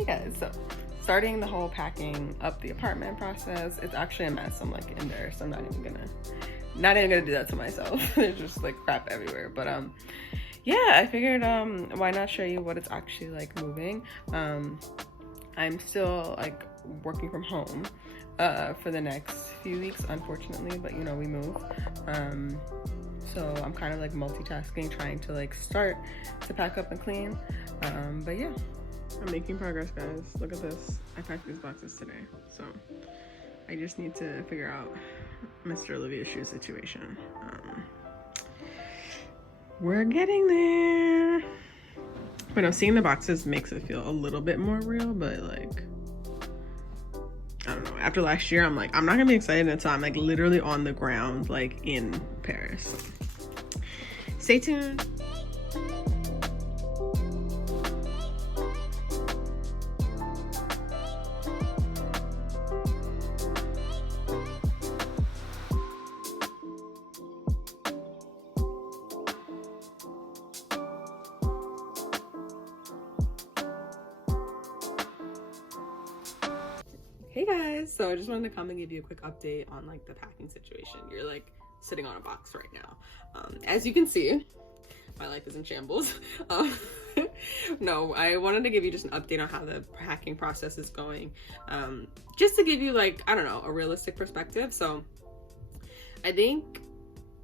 Hey guys, so starting the whole packing up the apartment process, it's actually a mess. I'm like in there, so I'm not even gonna do that to myself. There's just like crap everywhere. But yeah, I figured why not show you what it's actually like moving. I'm still like working from home for the next few weeks, unfortunately, but you know, we move. So I'm kind of like multitasking, trying to like start to pack up and clean. But yeah, I'm making progress, guys. Look at this. I packed these boxes today, so I just need to figure out Mr. Olivia's shoe situation. We're getting there. But no, seeing the boxes makes it feel a little bit more real, but like, I don't know. After last year, I'm like, I'm not gonna be excited until I'm like literally on the ground, like in Paris. So, stay tuned. Hey guys, so I just wanted to come and give you a quick update on like the packing situation. You're like sitting on a box right now. As you can see, my life is in shambles. No, I wanted to give you just an update on how the packing process is going, just to give you like, I don't know, a realistic perspective. So I think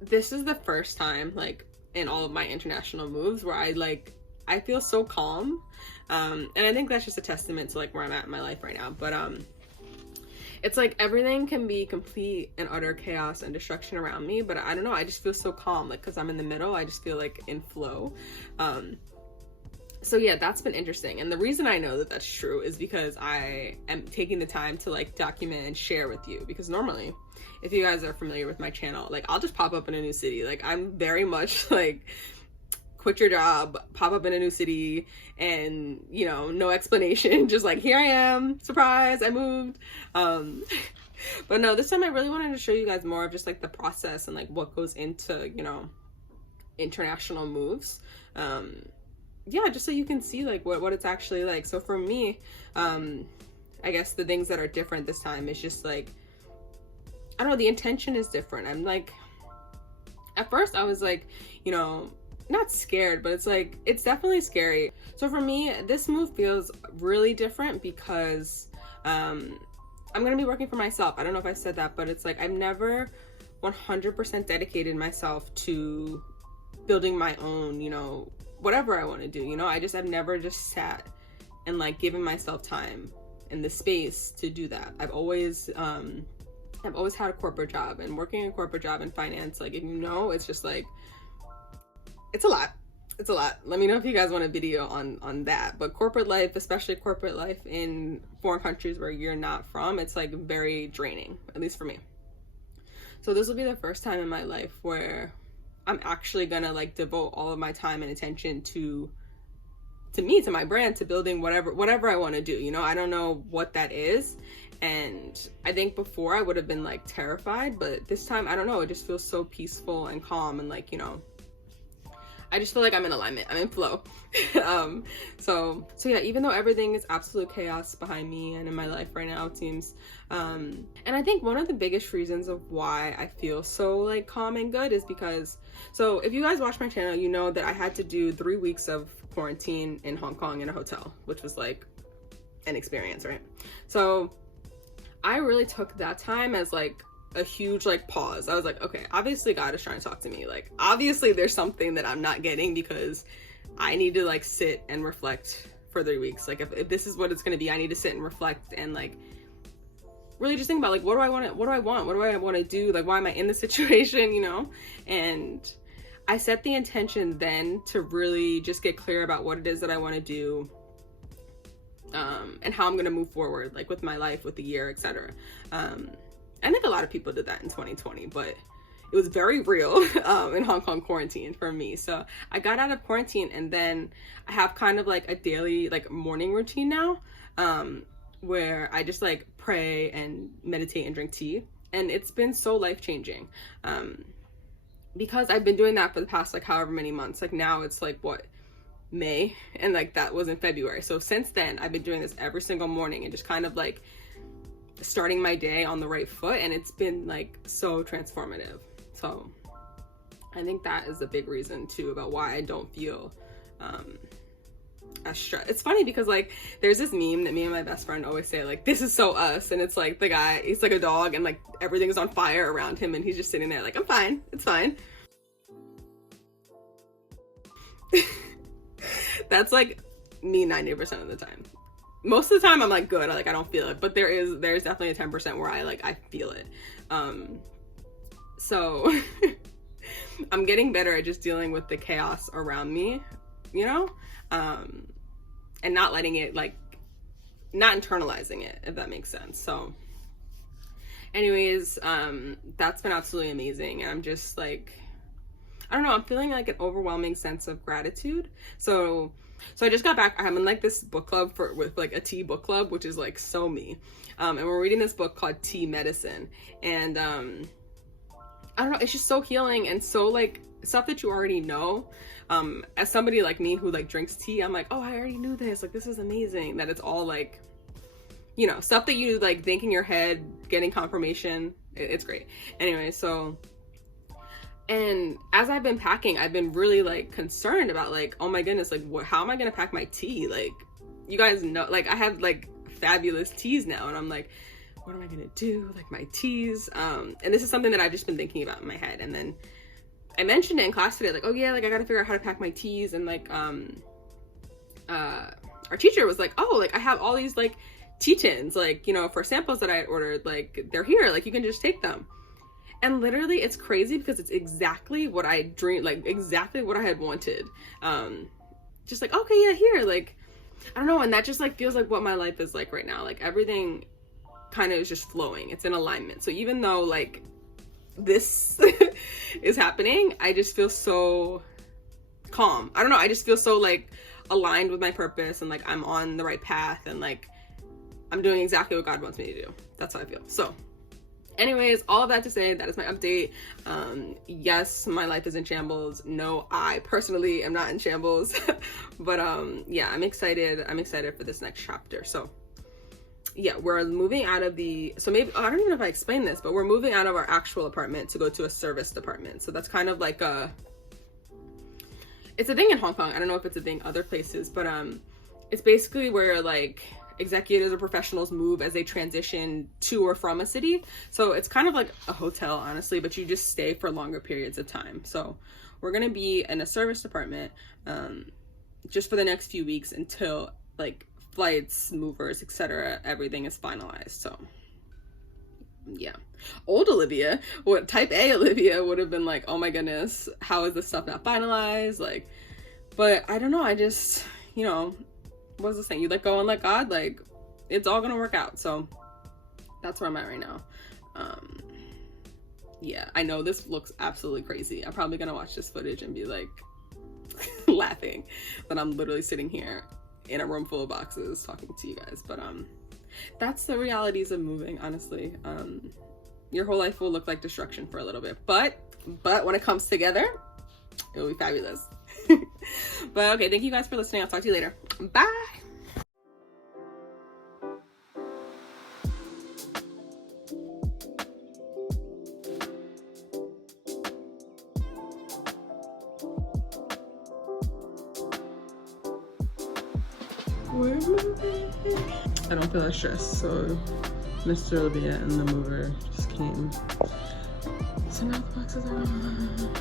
this is the first time like in all of my international moves where I feel so calm, and I think that's just a testament to like where I'm at in my life right now. But it's like everything can be complete and utter chaos and destruction around me, but I don't know, I just feel so calm, like because I'm in the middle, I just feel like in flow. So yeah, that's been interesting, and the reason I know that that's true is because I am taking the time to like document and share with you, because normally, if you guys are familiar with my channel, like I'll just pop up in a new city. Like I'm very much like quit your job, pop up in a new city, and you know, no explanation, just like here I am, surprise, I moved. But no, this time I really wanted to show you guys more of just like the process and like what goes into, you know, international moves. Yeah, just so you can see like what it's actually like. So for me, I guess the things that are different this time is just like, I don't know, the intention is different. I'm like, at first I was like, you know, not scared, but it's like, it's definitely scary. So for me, this move feels really different because I'm gonna be working for myself. I don't know if I said that, but it's like I've never 100% dedicated myself to building my own, you know, whatever I want to do, you know. I've never just sat and like given myself time and the space to do that. I've always had a corporate job, and working a corporate job in finance, like, if you know, it's just like, it's a lot. It's a lot. Let me know if you guys want a video on that. But corporate life, especially corporate life in foreign countries where you're not from, it's like very draining, at least for me. So this will be the first time in my life where I'm actually gonna like devote all of my time and attention to me, to my brand, to building whatever I want to do, you know. I don't know what that is, and I think before I would have been like terrified, but this time, I don't know, it just feels so peaceful and calm, and like, you know, I just feel like I'm in alignment, I'm in flow. So yeah, even though everything is absolute chaos behind me and in my life right now, it seems, and I think one of the biggest reasons of why I feel so like calm and good is because, so if you guys watch my channel, you know that I had to do 3 weeks of quarantine in Hong Kong in a hotel, which was like an experience, right? So I really took that time as like a huge like pause. I was like, okay, obviously God is trying to talk to me. Like obviously there's something that I'm not getting, because I need to like sit and reflect for 3 weeks. Like if this is what it's gonna be, I need to sit and reflect and like really just think about like, what do I want to do, like why am I in this situation, you know? And I set the intention then to really just get clear about what it is that I want to do, and how I'm going to move forward, like with my life, with the year, etc. I think a lot of people did that in 2020, but it was very real in Hong Kong quarantine for me. So I got out of quarantine, and then I have kind of like a daily like morning routine now, where I just like pray and meditate and drink tea, and it's been so life-changing, because I've been doing that for the past like however many months. Like now it's like what, May, and like that was in February. So since then I've been doing this every single morning and just kind of like starting my day on the right foot, and it's been like so transformative. So I think that is a big reason too about why I don't feel as stressed. It's funny because like there's this meme that me and my best friend always say, like, this is so us, and it's like the guy, he's like a dog and like everything's on fire around him and he's just sitting there like, I'm fine, it's fine. That's like me 90% of the time. Most of the time I'm like good, I don't feel it, but there's definitely a 10% where I feel it. So I'm getting better at just dealing with the chaos around me, you know, and not letting it, like, not internalizing it, if that makes sense. So anyways, that's been absolutely amazing, and I'm just like, I don't know, I'm feeling like an overwhelming sense of gratitude. So I just got back. I'm in like this book club with like a tea book club, which is like so me. And we're reading this book called Tea Medicine. And I don't know, it's just so healing and so like stuff that you already know. As somebody like me who like drinks tea, I'm like, oh, I already knew this. Like, this is amazing. That it's all like, you know, stuff that you like think in your head, getting confirmation. It's great. Anyway, so... And as I've been packing, I've been really like concerned about like, oh my goodness, like how am I gonna pack my tea? Like, you guys know, like I have like fabulous teas now, and I'm like, what am I gonna do? Like my teas. And this is something that I've just been thinking about in my head. And then I mentioned it in class today, like, oh yeah, like I gotta figure out how to pack my teas. And like our teacher was like, oh, like I have all these like tea tins, like, you know, for samples that I had ordered, like they're here, like you can just take them. And literally it's crazy because it's exactly what I dreamed, like exactly what I had wanted. Just like, okay, yeah, here, like, I don't know. And that just like feels like what my life is like right now. Like everything kind of is just flowing. It's in alignment. So even though like this is happening, I just feel so calm. I don't know. I just feel so like aligned with my purpose, and like I'm on the right path, and like I'm doing exactly what God wants me to do. That's how I feel. So anyways, all of that to say, that is my update. Yes, my life is in shambles. No, I personally am not in shambles. But yeah, I'm excited for this next chapter. So yeah, we're moving out of so maybe, I don't even know if I explained this, but we're moving out of our actual apartment to go to a serviced apartment. So that's kind of like it's a thing in Hong Kong. I don't know if it's a thing other places, but it's basically where like executives or professionals move as they transition to or from a city. So it's kind of like a hotel, honestly, but you just stay for longer periods of time. So we're gonna be in a service apartment just for the next few weeks until like flights, movers, etc., everything is finalized. So yeah, old Olivia, what type A Olivia would have been like, oh my goodness, how is this stuff not finalized? Like, but I don't know, I just, you know, what's the saying? You let go and let God, like it's all gonna work out. So that's where I'm at right now. Yeah, I know this looks absolutely crazy. I'm probably gonna watch this footage and be like laughing that I'm literally sitting here in a room full of boxes talking to you guys. But that's the realities of moving, honestly. Your whole life will look like destruction for a little bit, but when it comes together, it will be fabulous. But okay, thank you guys for listening. I'll talk to you later. Bye. I don't feel that stressed, so Mr. Olivia and the mover just came. So now the boxes are on.